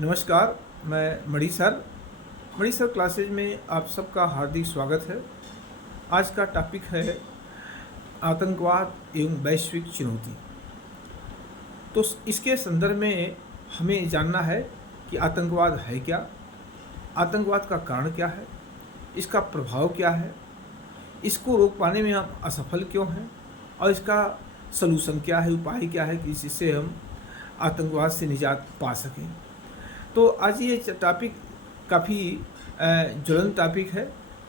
नमस्कार, मैं मणि sir classes में आप सबका हार्दिक स्वागत है। आज का टॉपिक है आतंकवाद एवं वैश्विक चुनौती। तो इसके संदर्भ में हमें जानना है कि आतंकवाद है क्या, आतंकवाद का कारण क्या है, इसका प्रभाव क्या है, इसको रोक पाने में हम असफल क्यों हैं और इसका सलूशन क्या है, उपाय क्या है कि जिससे हम आतंकवाद से निजात पा सकें। तो आज ये टॉपिक काफ़ी ज्वलंत टॉपिक है।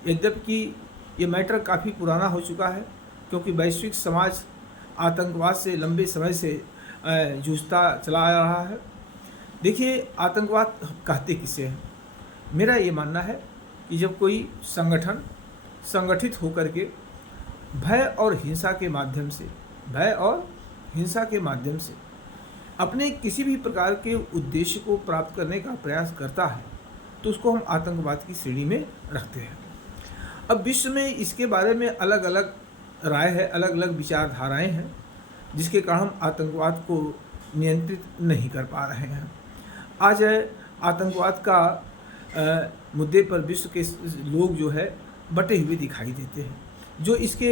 यद्यपि ये मैटर काफ़ी पुराना हो चुका है, क्योंकि वैश्विक समाज आतंकवाद से लंबे समय से जूझता चला आ रहा है। देखिए, आतंकवाद कहते किसे हैं? मेरा ये मानना है कि जब कोई संगठन संगठित होकर के भय और हिंसा के माध्यम से अपने किसी भी प्रकार के उद्देश्य को प्राप्त करने का प्रयास करता है, तो उसको हम आतंकवाद की श्रेणी में रखते हैं। अब विश्व में इसके बारे में अलग अलग राय है, अलग अलग विचारधाराएं हैं, जिसके कारण हम आतंकवाद को नियंत्रित नहीं कर पा रहे हैं। आज आतंकवाद का मुद्दे पर विश्व के लोग जो है बटे हुए दिखाई देते हैं, जो इसके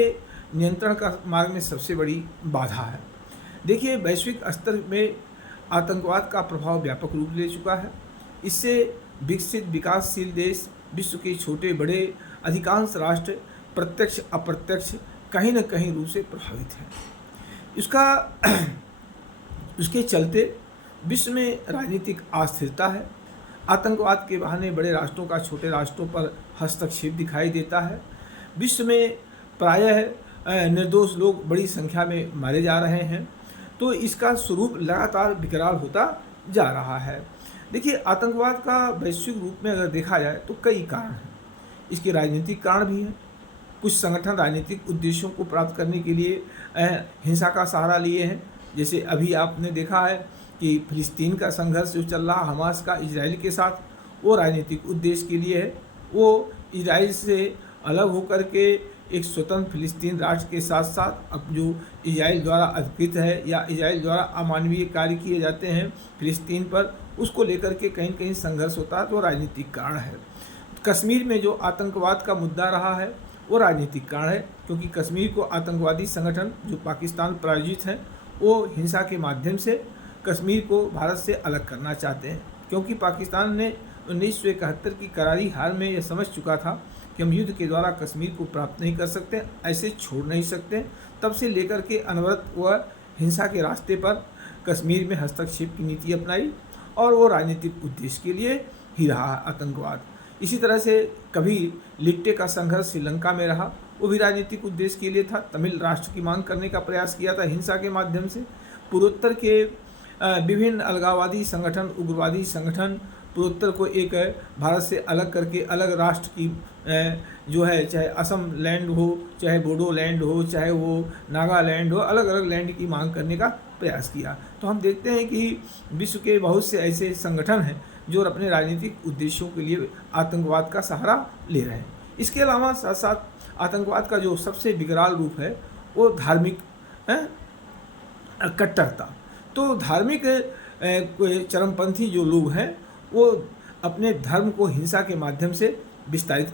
नियंत्रण का मार्ग में सबसे बड़ी बाधा है। देखिए, वैश्विक स्तर में आतंकवाद का प्रभाव व्यापक रूप ले चुका है। इससे विकसित विकासशील देश, विश्व के छोटे बड़े अधिकांश राष्ट्र प्रत्यक्ष अप्रत्यक्ष कहीं न कहीं रूप से प्रभावित हैं। उसके चलते विश्व में राजनीतिक अस्थिरता है। आतंकवाद के बहाने बड़े राष्ट्रों का छोटे राष्ट्रों पर हस्तक्षेप दिखाई देता है। विश्व में प्रायः निर्दोष लोग बड़ी संख्या में मारे जा रहे हैं। तो इसका स्वरूप लगातार विकराल होता जा रहा है। देखिए, आतंकवाद का वैश्विक रूप में अगर देखा जाए तो कई कारण हैं। इसके राजनीतिक कारण भी हैं। कुछ संगठन राजनीतिक उद्देश्यों को प्राप्त करने के लिए हिंसा का सहारा लिए हैं। जैसे अभी आपने देखा है कि फिलिस्तीन का संघर्ष जो चल रहा हमास का इजराइल के साथ, वो राजनीतिक उद्देश्य के लिए है। वो इजराइल से अलग होकर के एक स्वतंत्र फिलिस्तीन राष्ट्र के साथ साथ अब जो इजराइल द्वारा अधिकृत है या इजराइल द्वारा अमानवीय कार्य किए जाते हैं फिलिस्तीन पर, उसको लेकर के कहीं कहीं संघर्ष होता है, तो राजनीतिक कारण है। कश्मीर में जो आतंकवाद का मुद्दा रहा है वो राजनीतिक कारण है, क्योंकि कश्मीर को आतंकवादी संगठन जो पाकिस्तान प्रायोजित हैं, वो हिंसा के माध्यम से कश्मीर को भारत से अलग करना चाहते हैं। क्योंकि पाकिस्तान ने 1971 की करारी हार में यह समझ चुका था कि हम युद्ध के द्वारा कश्मीर को प्राप्त नहीं कर सकते, ऐसे छोड़ नहीं सकते। तब से लेकर के अनवरत वह हिंसा के रास्ते पर कश्मीर में हस्तक्षेप की नीति अपनाई, और वो राजनीतिक उद्देश्य के लिए ही रहा आतंकवाद। इसी तरह से कभी लिट्टे का संघर्ष श्रीलंका में रहा, वो भी राजनीतिक उद्देश्य के लिए था। तमिल राष्ट्र की मांग करने का प्रयास किया था हिंसा के माध्यम से। पूर्वोत्तर के विभिन्न अलगाववादी संगठन, उग्रवादी संगठन पूर्वोत्तर को एक भारत से अलग करके अलग राष्ट्र की जो है, चाहे असम लैंड हो, चाहे बोडो लैंड हो, चाहे वो नागालैंड हो, अलग अलग लैंड की मांग करने का प्रयास किया। तो हम देखते हैं कि विश्व के बहुत से ऐसे संगठन हैं जो अपने राजनीतिक उद्देश्यों के लिए आतंकवाद का सहारा ले रहे हैं। इसके अलावा साथ साथ आतंकवाद का जो सबसे विकराल रूप है वो धार्मिक कट्टरता। तो धार्मिक चरमपंथी जो लोग हैं वो अपने धर्म को हिंसा के माध्यम से विस्तारित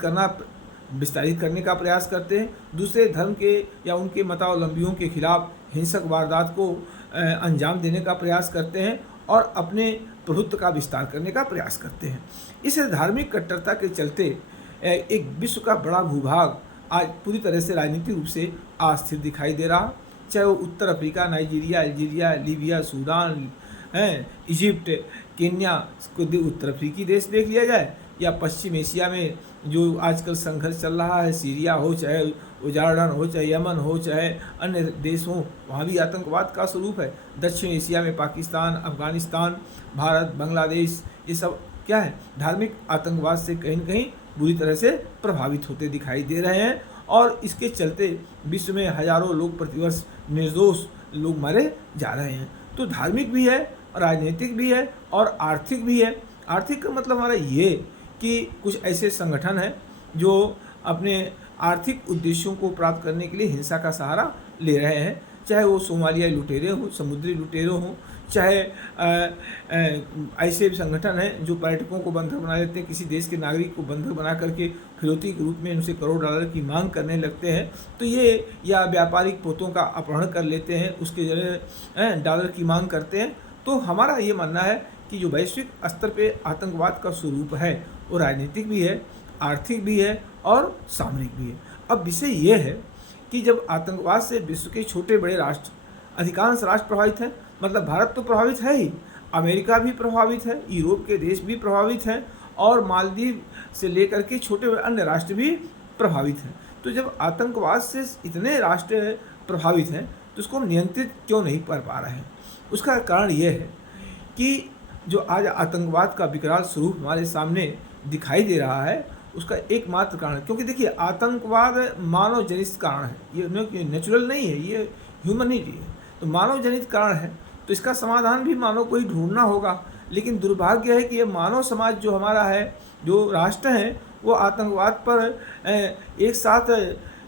करने का प्रयास करते हैं। दूसरे धर्म के या उनके मतावलंबियों के खिलाफ हिंसक वारदात को अंजाम देने का प्रयास करते हैं और अपने प्रभुत्व का विस्तार करने का प्रयास करते हैं। इस धार्मिक कट्टरता के चलते एक विश्व का बड़ा भूभाग आज पूरी तरह से राजनीतिक रूप से अस्थिर दिखाई दे रहा। चाहे वो उत्तर Africa, Nigeria, Algeria, Libya, Sudan, Egypt, Kenya को उत्तर अफ्रीकी देश देख लिया जाए, या पश्चिम एशिया में जो आजकल संघर्ष चल रहा है, सीरिया हो, चाहे जॉर्डन हो, चाहे यमन हो, चाहे अन्य देश हों, वहाँ भी आतंकवाद का स्वरूप है। दक्षिण एशिया में पाकिस्तान, अफगानिस्तान, भारत, बांग्लादेश, ये सब क्या है, धार्मिक आतंकवाद से कहीं न कहीं बुरी तरह से प्रभावित होते दिखाई दे रहे हैं। और इसके चलते विश्व में हजारों लोग प्रतिवर्ष निर्दोष लोग मारे जा रहे हैं। तो धार्मिक भी है, राजनीतिक भी है और आर्थिक भी है। आर्थिक का मतलब हमारा ये कि कुछ ऐसे संगठन हैं जो अपने आर्थिक उद्देश्यों को प्राप्त करने के लिए हिंसा का सहारा ले रहे हैं। चाहे वो सोमालियाई लुटेरे हों, समुद्री लुटेरे हों, चाहे ऐसे संगठन हैं जो पर्यटकों को बंधक बना लेते हैं, किसी देश के नागरिक को बंधक बना करके फिरौती के रूप में उनसे करोड़ डॉलर की मांग करने लगते हैं, तो ये या व्यापारिक पोतों का अपहरण कर लेते हैं, उसके जरिए डॉलर की मांग करते हैं। तो हमारा ये मानना है कि जो वैश्विक स्तर पे आतंकवाद का स्वरूप है वो राजनीतिक भी है, आर्थिक भी है और सामरिक भी है। अब विषय ये है कि जब आतंकवाद से विश्व के छोटे बड़े राष्ट्र, अधिकांश राष्ट्र प्रभावित हैं, मतलब भारत तो प्रभावित है ही, अमेरिका भी प्रभावित है, यूरोप के देश भी प्रभावित हैं और मालदीव से लेकर के छोटे बड़े अन्य राष्ट्र भी प्रभावित हैं। तो जब आतंकवाद से इतने राष्ट्र प्रभावित हैं तो उसको हम नियंत्रित क्यों नहीं कर पा रहे हैं? उसका कारण ये है कि जो आज आतंकवाद का विकराल स्वरूप हमारे सामने दिखाई दे रहा है उसका एकमात्र कारण, क्योंकि देखिए आतंकवाद मानव जनित कारण है, ये नेचुरल नहीं है, ये ह्यूमनिटी है, तो मानव जनित कारण है, तो इसका समाधान भी मानव को ही ढूंढना होगा। लेकिन दुर्भाग्य है कि ये मानव समाज जो हमारा है, जो राष्ट्र हैं, वो आतंकवाद पर एक साथ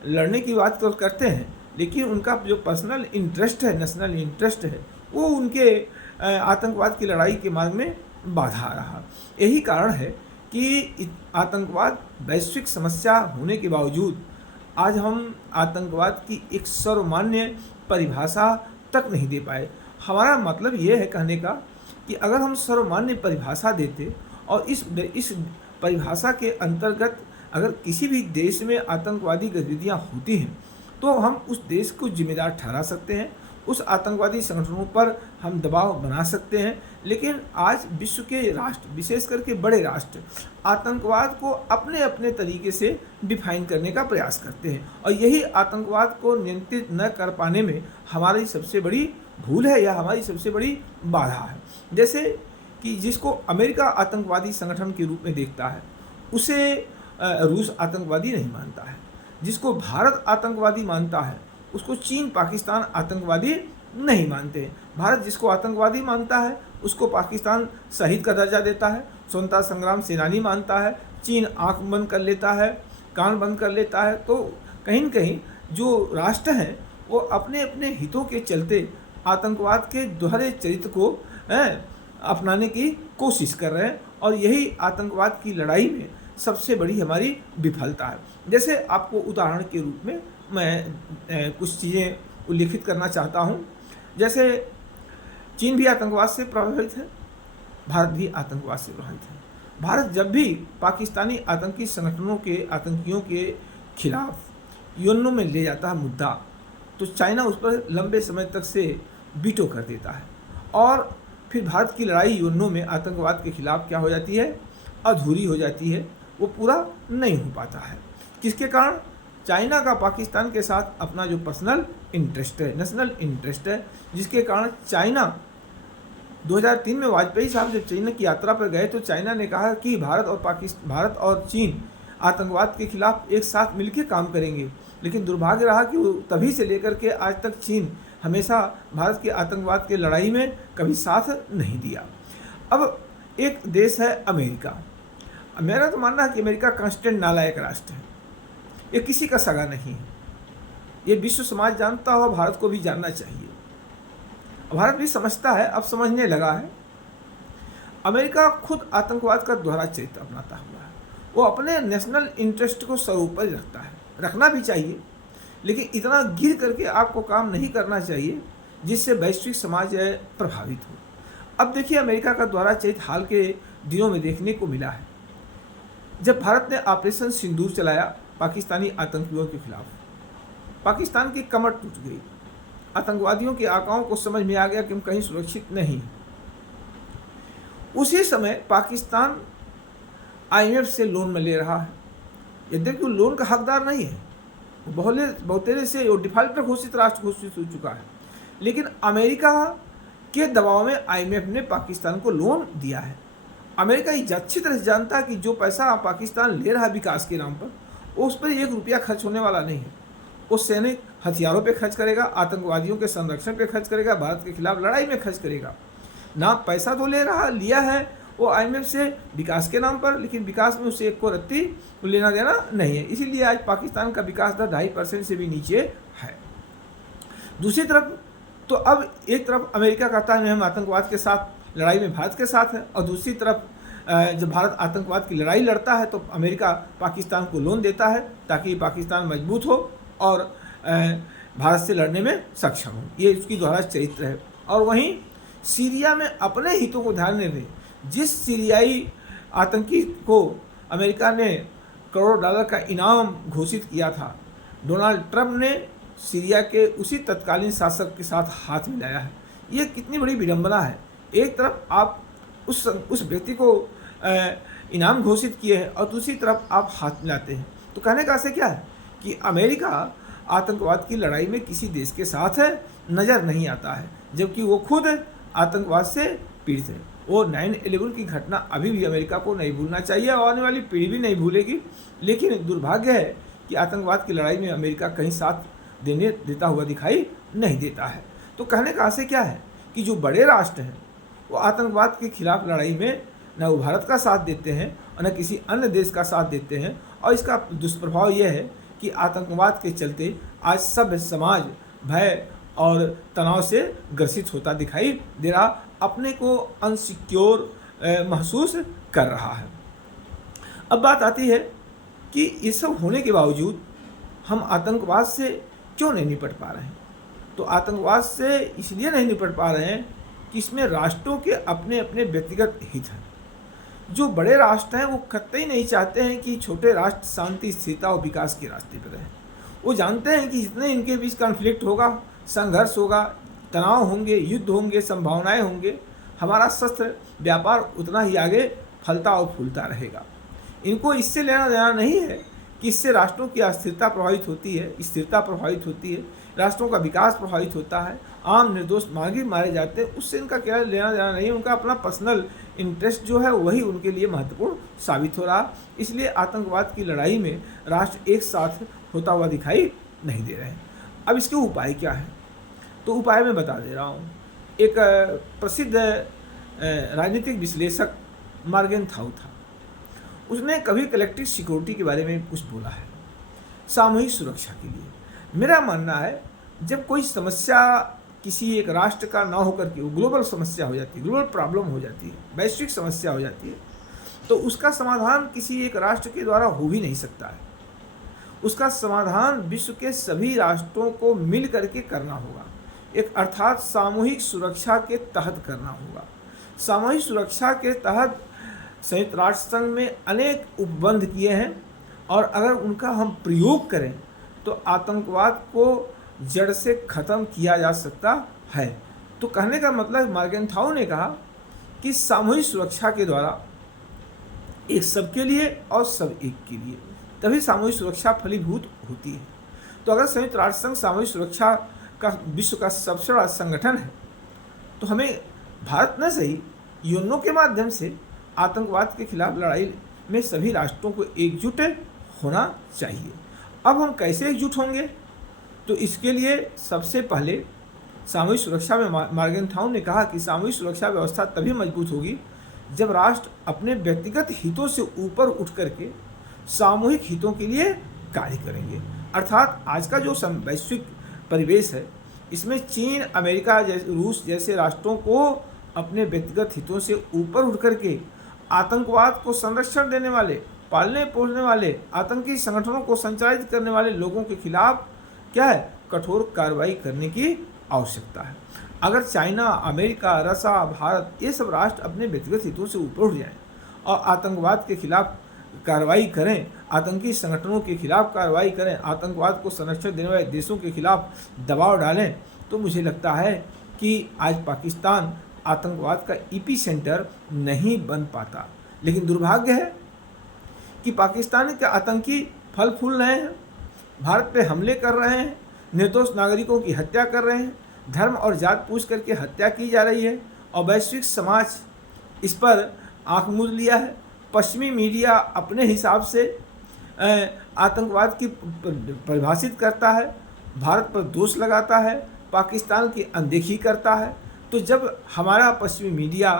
लड़ने की बात तो करते हैं, लेकिन उनका जो पर्सनल इंटरेस्ट है, नेशनल इंटरेस्ट है, वो उनके आतंकवाद की लड़ाई के मार्ग में बाधा रहा। यही कारण है कि आतंकवाद वैश्विक समस्या होने के बावजूद आज हम आतंकवाद की एक सर्वमान्य परिभाषा तक नहीं दे पाए। हमारा मतलब ये है कहने का कि अगर हम सर्वमान्य परिभाषा देते और इस परिभाषा के अंतर्गत अगर किसी भी देश में आतंकवादी गतिविधियां होती हैं तो हम उस देश को जिम्मेदार ठहरा सकते हैं, उस आतंकवादी संगठनों पर हम दबाव बना सकते हैं। लेकिन आज विश्व के राष्ट्र, विशेष करके बड़े राष्ट्र, आतंकवाद को अपने अपने तरीके से डिफाइन करने का प्रयास करते हैं और यही आतंकवाद को नियंत्रित न कर पाने में हमारी सबसे बड़ी भूल है या हमारी सबसे बड़ी बाधा है। जैसे कि जिसको अमेरिका आतंकवादी संगठन के रूप में देखता है उसे रूस आतंकवादी नहीं मानता है, जिसको भारत आतंकवादी मानता है उसको चीन पाकिस्तान आतंकवादी नहीं मानते हैं। भारत जिसको आतंकवादी मानता है उसको पाकिस्तान शहीद का दर्जा देता है, स्वतंत्रता संग्राम सेनानी मानता है, चीन आंख बंद कर लेता है, कान बंद कर लेता है। तो कहीं न कहीं जो राष्ट्र हैं वो अपने अपने हितों के चलते आतंकवाद के दोहरे चरित्र को अपनाने की कोशिश कर रहे हैं और यही आतंकवाद की लड़ाई में सबसे बड़ी हमारी विफलता है। जैसे आपको उदाहरण के रूप में मैं कुछ चीज़ें उल्लेखित करना चाहता हूँ। जैसे चीन भी आतंकवाद से प्रभावित है, भारत भी आतंकवाद से प्रभावित है। भारत जब भी पाकिस्तानी आतंकी संगठनों के आतंकियों के खिलाफ यूएनओ में ले जाता है मुद्दा, तो चाइना उस पर लंबे समय तक से वीटो कर देता है और फिर भारत की लड़ाई यूएनओ में आतंकवाद के खिलाफ क्या हो जाती है, अधूरी हो जाती है, वो पूरा नहीं हो पाता है। किसके कारण? चाइना का पाकिस्तान के साथ अपना जो पर्सनल इंटरेस्ट है, नेशनल इंटरेस्ट है, जिसके कारण चाइना 2003 में वाजपेयी साहब जब चीन की यात्रा पर गए तो चाइना ने कहा कि भारत और चीन आतंकवाद के खिलाफ एक साथ मिलकर काम करेंगे। लेकिन दुर्भाग्य रहा कि वो तभी से लेकर के आज तक चीन हमेशा भारत के आतंकवाद की लड़ाई में कभी साथ नहीं दिया। अब एक देश है अमेरिका। मेरा तो मानना है कि अमेरिका कांस्टेंट नालायक राष्ट्र है, ये किसी का सगा नहीं है, ये विश्व समाज जानता हो, भारत को भी जानना चाहिए। भारत भी समझता है, अब समझने लगा है। अमेरिका खुद आतंकवाद का दोहरा चरित्र अपनाता हुआ है, वो अपने नेशनल इंटरेस्ट को सर्वोपरि रखता है, रखना भी चाहिए, लेकिन इतना गिर करके आपको काम नहीं करना चाहिए जिससे वैश्विक समाज प्रभावित हो। अब देखिए अमेरिका का दोहरा चरित्र हाल के दिनों में देखने को मिला है। जब भारत ने ऑपरेशन सिंदूर चलाया पाकिस्तानी आतंकियों के खिलाफ, पाकिस्तान की कमर टूट गई, आतंकवादियों के आकाओं को समझ में आ गया कि हम कहीं सुरक्षित नहीं। उसी समय पाकिस्तान IMF से लोन में ले रहा है, यद्यपि वो लोन का हकदार नहीं है, बहुतेरे से वो डिफाल्टर घोषित राष्ट्र घोषित हो चुका है, लेकिन अमेरिका के दबाव में IMF ने पाकिस्तान को लोन दिया है। अमेरिका ये अच्छी तरह से जानता है कि जो पैसा पाकिस्तान ले रहा है विकास के नाम पर, वो उस पर 1 रुपया खर्च होने वाला नहीं है। वो सैनिक हथियारों पे खर्च करेगा, आतंकवादियों के संरक्षण पे खर्च करेगा, भारत के खिलाफ लड़ाई में खर्च करेगा। ना पैसा तो लिया है वो IMF से विकास के नाम पर, लेकिन विकास में उससे 1 को रत्ती लेना देना नहीं है। इसीलिए आज पाकिस्तान का विकास दर 2.5% से भी नीचे है। दूसरी तरफ तो अब एक तरफ अमेरिका कहता है हम आतंकवाद के साथ लड़ाई में भारत के साथ है, और दूसरी तरफ जब भारत आतंकवाद की लड़ाई लड़ता है तो अमेरिका पाकिस्तान को लोन देता है ताकि पाकिस्तान मजबूत हो और भारत से लड़ने में सक्षम हो। ये उसकी दोहरा चरित्र है। और वहीं सीरिया में अपने हितों को ध्यान में रखे, जिस सीरियाई आतंकी को अमेरिका ने करोड़ों डॉलर का इनाम घोषित किया था, डोनाल्ड ट्रंप ने सीरिया के उसी तत्कालीन शासक के साथ हाथ मिलाया है। ये कितनी बड़ी विडंबना है। एक तरफ आप उस व्यक्ति को इनाम घोषित किए हैं और दूसरी तरफ आप हाथ मिलाते हैं। तो कहने का ऐसे क्या है कि अमेरिका आतंकवाद की लड़ाई में किसी देश के साथ नज़र नहीं आता है, जबकि वो खुद आतंकवाद से पीड़ित है। वो 9/11 की घटना अभी भी अमेरिका को नहीं भूलना चाहिए और आने वाली पीढ़ी भी नहीं भूलेगी। लेकिन दुर्भाग्य है कि आतंकवाद की लड़ाई में अमेरिका कहीं साथ देता हुआ दिखाई नहीं देता है। तो कहने का आशय क्या है कि जो बड़े राष्ट्र हैं वो आतंकवाद के खिलाफ लड़ाई में न वो भारत का साथ देते हैं और न किसी अन्य देश का साथ देते हैं, और इसका दुष्प्रभाव यह है कि आतंकवाद के चलते आज सभ्य समाज भय और तनाव से ग्रसित होता दिखाई दे रहा, अपने को अनसिक्योर महसूस कर रहा है। अब बात आती है कि ये सब होने के बावजूद हम आतंकवाद से क्यों नहीं निपट पा रहे हैं। तो आतंकवाद से इसलिए नहीं निपट पा रहे हैं कि इसमें राष्ट्रों के अपने अपने व्यक्तिगत हित हैं। जो बड़े राष्ट्र हैं वो कतई नहीं चाहते हैं कि छोटे राष्ट्र शांति, स्थिरता और विकास के रास्ते पर रहें। वो जानते हैं कि जितने इनके बीच कॉन्फ्लिक्ट होगा, संघर्ष होगा, तनाव होंगे, युद्ध होंगे, संभावनाएं होंगे, हमारा शस्त्र व्यापार उतना ही आगे फलता और फूलता रहेगा। इनको इससे लेना देना नहीं है कि इससे राष्ट्रों की अस्थिरता प्रभावित होती है, स्थिरता प्रभावित होती है, राष्ट्रों का विकास प्रभावित होता है, आम निर्दोष नागरिक मारे जाते हैं, उससे इनका क्या लेना देना नहीं है। उनका अपना पर्सनल इंटरेस्ट जो है वही उनके लिए महत्वपूर्ण साबित हो रहा। इसलिए आतंकवाद की लड़ाई में राष्ट्र एक साथ होता हुआ दिखाई नहीं दे रहे हैं। अब इसके उपाय क्या है, तो उपाय मैं बता दे रहा हूँ। एक प्रसिद्ध राजनीतिक विश्लेषक मॉर्गनथाउ था, उसने कभी कलेक्टिव सिक्योरिटी के बारे में कुछ बोला है, सामूहिक सुरक्षा के लिए। मेरा मानना है जब कोई समस्या किसी एक राष्ट्र का ना होकर के वो ग्लोबल समस्या हो जाती है, ग्लोबल प्रॉब्लम हो जाती है, वैश्विक समस्या हो जाती है, तो उसका समाधान किसी एक राष्ट्र के द्वारा हो भी नहीं सकता है। उसका समाधान विश्व के सभी राष्ट्रों को मिल करके करना होगा, एक अर्थात सामूहिक सुरक्षा के तहत करना होगा। सामूहिक सुरक्षा के तहत संयुक्त राष्ट्र संघ में अनेक उपबंध किए हैं, और अगर उनका हम प्रयोग करें तो आतंकवाद को जड़ से ख़त्म किया जा सकता है। तो कहने का मतलब मॉर्गनथाउ ने कहा कि सामूहिक सुरक्षा के द्वारा एक सबके लिए और सब एक के लिए, तभी सामूहिक सुरक्षा फलीभूत होती है। तो अगर संयुक्त राष्ट्र संघ सामूहिक सुरक्षा का विश्व का सबसे बड़ा संगठन है, तो हमें भारत न सही यूएनओ के माध्यम से आतंकवाद के खिलाफ लड़ाई में सभी राष्ट्रों को एकजुट होना चाहिए। अब हम कैसे एकजुट होंगे, तो इसके लिए सबसे पहले सामूहिक सुरक्षा में मॉर्गनथाउ ने कहा कि सामूहिक सुरक्षा व्यवस्था तभी मजबूत होगी जब राष्ट्र अपने व्यक्तिगत हितों से ऊपर उठ करके सामूहिक हितों के लिए कार्य करेंगे। अर्थात आज का जो वैश्विक परिवेश है, इसमें चीन, अमेरिका रूस जैसे राष्ट्रों को अपने व्यक्तिगत हितों से ऊपर उठ करके आतंकवाद को संरक्षण देने वाले, पालने पोसने वाले, आतंकी संगठनों को संचालित करने वाले लोगों के खिलाफ क्या है, कठोर कार्रवाई करने की आवश्यकता है। अगर चाइना, अमेरिका, रसा, भारत ये सब राष्ट्र अपने व्यक्तिगत हितों से ऊपर उठ जाएं और आतंकवाद के खिलाफ कार्रवाई करें, आतंकी संगठनों के खिलाफ कार्रवाई करें, आतंकवाद को संरक्षण देने वाले देशों के खिलाफ दबाव डालें, तो मुझे लगता है कि आज पाकिस्तान आतंकवाद का ईपी सेंटर नहीं बन पाता। लेकिन दुर्भाग्य है कि पाकिस्तान के आतंकी फल फूल रहे हैं, भारत पे हमले कर रहे हैं, निर्दोष नागरिकों की हत्या कर रहे हैं, धर्म और जात पूछ करके हत्या की जा रही है, और वैश्विक समाज इस पर आंख मूंद लिया है। पश्चिमी मीडिया अपने हिसाब से आतंकवाद की परिभाषित करता है, भारत पर दोष लगाता है, पाकिस्तान की अनदेखी करता है। तो जब हमारा पश्चिमी मीडिया,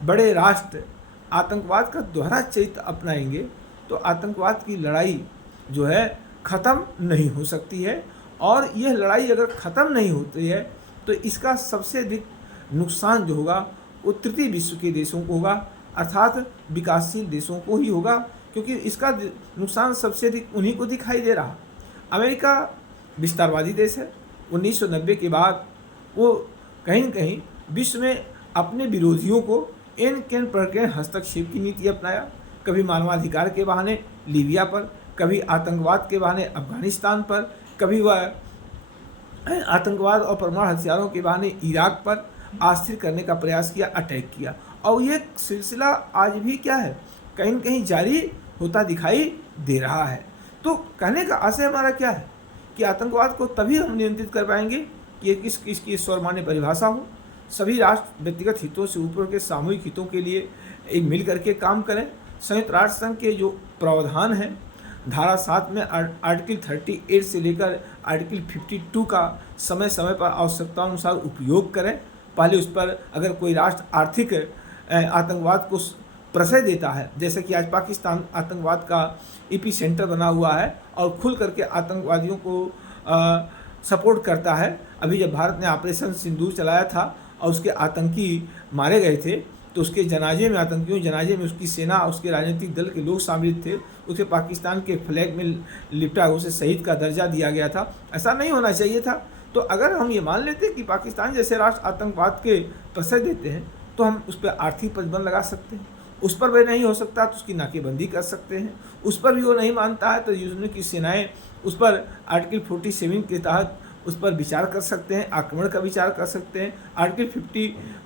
बड़े राष्ट्र आतंकवाद का दोहरा चरित्र अपनाएंगे तो आतंकवाद की लड़ाई जो है ख़त्म नहीं हो सकती है। और यह लड़ाई अगर ख़त्म नहीं होती है तो इसका सबसे अधिक नुकसान जो होगा वो तृतीय विश्व के देशों को होगा, अर्थात विकासशील देशों को ही होगा, क्योंकि इसका नुकसान सबसे अधिक उन्हीं को दिखाई दे रहा। अमेरिका विस्तारवादी देश है। 1990 के बाद वो कहीं न कहीं विश्व में अपने विरोधियों को एन केन प्रकार हस्तक्षेप की नीति अपनाया। कभी मानवाधिकार के बहाने लीबिया पर, कभी आतंकवाद के बहाने अफगानिस्तान पर, कभी वह आतंकवाद और परमाणु हथियारों के बहाने इराक पर अस्थिर करने का प्रयास किया, अटैक किया। और ये सिलसिला आज भी क्या है, कहीं न कहीं जारी होता दिखाई दे रहा है। तो कहने का आशय हमारा क्या है कि आतंकवाद को तभी हम नियंत्रित कर पाएंगे कि ये किसकी सर्वमान्य परिभाषा हो, सभी राष्ट्र व्यक्तिगत हितों से ऊपर के सामूहिक हितों के लिए एक मिल करके काम करें। संयुक्त राष्ट्र संघ के जो प्रावधान हैं, धारा 7 में आर्टिकल 38 से लेकर आर्टिकल 52 का समय समय पर आवश्यकतानुसार उपयोग करें। पहले उस पर अगर कोई राष्ट्र आर्थिक आतंकवाद को प्रश्रय देता है, जैसे कि आज पाकिस्तान आतंकवाद का ईपी सेंटर बना हुआ है और खुल करके आतंकवादियों को सपोर्ट करता है। अभी जब भारत ने ऑपरेशन सिंदूर चलाया था और उसके आतंकी मारे गए थे, तो उसके जनाजे में, आतंकियों जनाजे में उसकी सेना, उसके राजनीतिक दल के लोग शामिल थे। उसे पाकिस्तान के फ्लैग में लिपटा उसे शहीद का दर्जा दिया गया था। ऐसा नहीं होना चाहिए था। तो अगर हम ये मान लेते कि पाकिस्तान जैसे राष्ट्र आतंकवाद के प्रश्रय देते हैं, तो हम उस पर आर्थिक प्रतिबंध लगा सकते हैं। उस पर भी नहीं हो सकता तो उसकी नाकेबंदी कर सकते हैं। उस पर भी वो नहीं मानता है तो यूएन की सेनाएं उस पर आर्टिकल 47 के तहत उस पर विचार कर सकते हैं, आक्रमण का विचार कर सकते हैं। आर्टिकल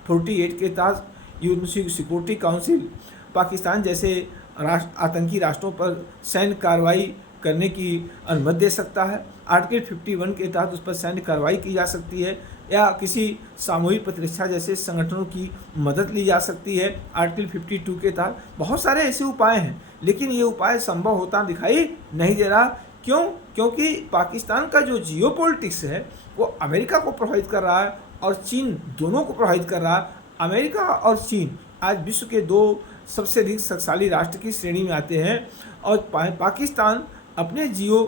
48 के तहत यूएन सिक्योरिटी काउंसिल पाकिस्तान जैसे आतंकी राष्ट्रों पर सैन्य कार्रवाई करने की अनुमति दे सकता है। आर्टिकल 51 के तहत उस पर सैन्य कार्रवाई की जा सकती है, या किसी सामूहिक प्रतिरक्षा जैसे संगठनों की मदद ली जा सकती है। आर्टिकल 52 के तहत बहुत सारे ऐसे उपाय हैं, लेकिन ये उपाय संभव होता दिखाई नहीं दे रहा। क्यों? क्योंकि पाकिस्तान का जो जियोपॉलिटिक्स है वो अमेरिका को प्रभावित कर रहा है और चीन, दोनों को प्रभावित कर रहा है। अमेरिका और चीन आज विश्व के 2 सबसे अधिक शक्तिशाली राष्ट्र की श्रेणी में आते हैं, और पाकिस्तान अपने जियो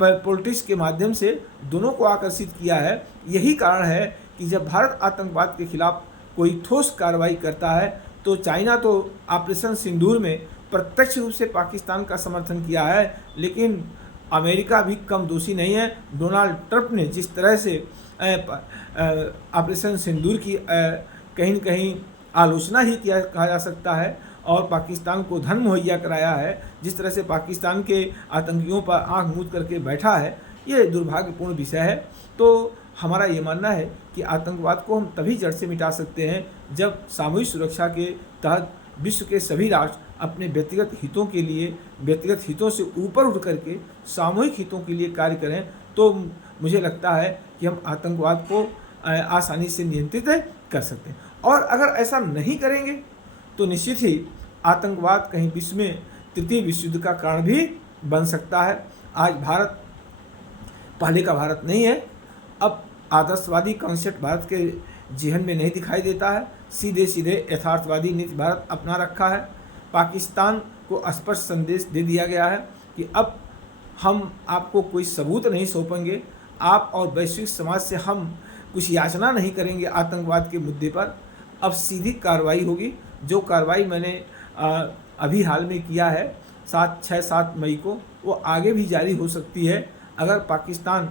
पॉलिटिक्स के माध्यम से दोनों को आकर्षित किया है। यही कारण है कि जब भारत आतंकवाद के खिलाफ कोई ठोस कार्रवाई करता है, तो चाइना तो ऑपरेशन सिंदूर में प्रत्यक्ष रूप से पाकिस्तान का समर्थन किया है, लेकिन अमेरिका भी कम दोषी नहीं है। डोनाल्ड ट्रंप ने जिस तरह से ऑपरेशन सिंदूर की कहीं न कहीं आलोचना ही किया कहा जा सकता है, और पाकिस्तान को धन मुहैया कराया है, जिस तरह से पाकिस्तान के आतंकियों पर आंख मूंद करके बैठा है, ये दुर्भाग्यपूर्ण विषय है। तो हमारा ये मानना है कि आतंकवाद को हम तभी जड़ से मिटा सकते हैं जब सामूहिक सुरक्षा के तहत विश्व के सभी राष्ट्र अपने व्यक्तिगत हितों के लिए, व्यक्तिगत हितों से ऊपर उठ करके सामूहिक हितों के लिए कार्य करें। तो मुझे लगता है कि हम आतंकवाद को आसानी से नियंत्रित कर सकते हैं। और अगर ऐसा नहीं करेंगे तो निश्चित ही आतंकवाद कहीं विश्व में तृतीय विश्व युद्ध का कारण भी बन सकता है। आज भारत पहले का भारत नहीं है। अब आदर्शवादी कॉन्सेप्ट भारत के जेहन में नहीं दिखाई देता है। सीधे सीधे यथार्थवादी नीति भारत अपना रखा है। पाकिस्तान को स्पष्ट संदेश दे दिया गया है कि अब हम आपको कोई सबूत नहीं सौंपेंगे, आप और वैश्विक समाज से हम कुछ याचना नहीं करेंगे आतंकवाद के मुद्दे पर। अब सीधी कार्रवाई होगी। जो कार्रवाई मैंने अभी हाल में किया है 6-7 मई को, वो आगे भी जारी हो सकती है। अगर पाकिस्तान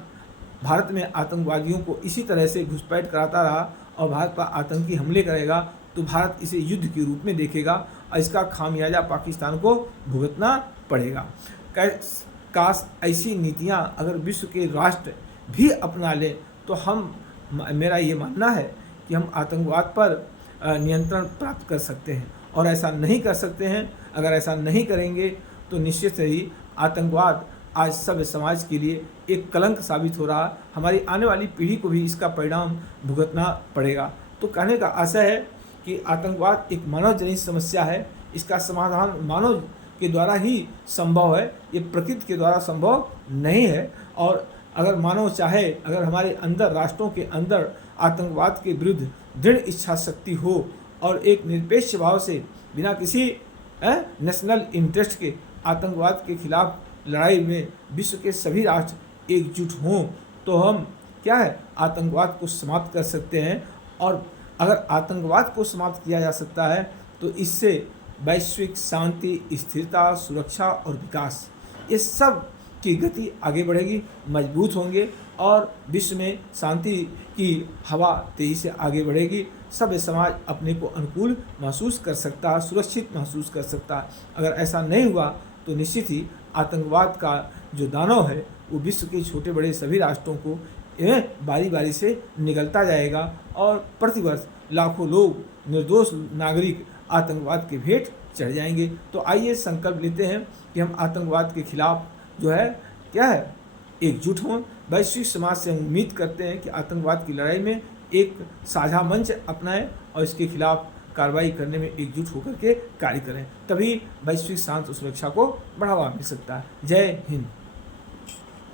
भारत में आतंकवादियों को इसी तरह से घुसपैठ कराता रहा और भारत पर आतंकी हमले करेगा, तो भारत इसे युद्ध के रूप में देखेगा और इसका खामियाजा पाकिस्तान को भुगतना पड़ेगा। काश ऐसी नीतियां अगर विश्व के राष्ट्र भी अपना लें तो मेरा ये मानना है कि हम आतंकवाद पर नियंत्रण प्राप्त कर सकते हैं। और ऐसा नहीं कर सकते हैं, अगर ऐसा नहीं करेंगे तो निश्चित ही आतंकवाद आज सभ्य समाज के लिए एक कलंक साबित हो रहा। हमारी आने वाली पीढ़ी को भी इसका परिणाम भुगतना पड़ेगा। तो कहने का आशय है कि आतंकवाद एक मानव जनित समस्या है। इसका समाधान मानव के द्वारा ही संभव है, ये प्रकृति के द्वारा संभव नहीं है। और अगर मानव चाहे, अगर हमारे अंदर, राष्ट्रों के अंदर आतंकवाद के विरुद्ध दृढ़ इच्छा शक्ति हो और एक निरपेक्ष भाव से बिना किसी नेशनल इंटरेस्ट के आतंकवाद के खिलाफ लड़ाई में विश्व के सभी राष्ट्र एकजुट हों, तो हम क्या है, आतंकवाद को समाप्त कर सकते हैं। और अगर आतंकवाद को समाप्त किया जा सकता है तो इससे वैश्विक शांति, स्थिरता, सुरक्षा और विकास, ये सब की गति आगे बढ़ेगी, मजबूत होंगे और विश्व में शांति की हवा तेज़ी से आगे बढ़ेगी। सभ्य समाज अपने को अनुकूल महसूस कर सकता है, सुरक्षित महसूस कर सकता है। अगर ऐसा नहीं हुआ तो निश्चित ही आतंकवाद का जो दानव है वो विश्व के छोटे बड़े सभी राष्ट्रों को बारी बारी से निगलता जाएगा और प्रतिवर्ष लाखों लोग, निर्दोष नागरिक आतंकवाद के भेंट चढ़ जाएंगे। तो आइए संकल्प लेते हैं कि हम आतंकवाद के खिलाफ जो है क्या है, एकजुट हों। वैश्विक समाज से हम उम्मीद करते हैं कि आतंकवाद की लड़ाई में एक साझा मंच अपनाएं और इसके खिलाफ कार्रवाई करने में एकजुट होकर के कार्य करें, तभी वैश्विक शांति और सुरक्षा को बढ़ावा मिल सकता है। जय हिंद।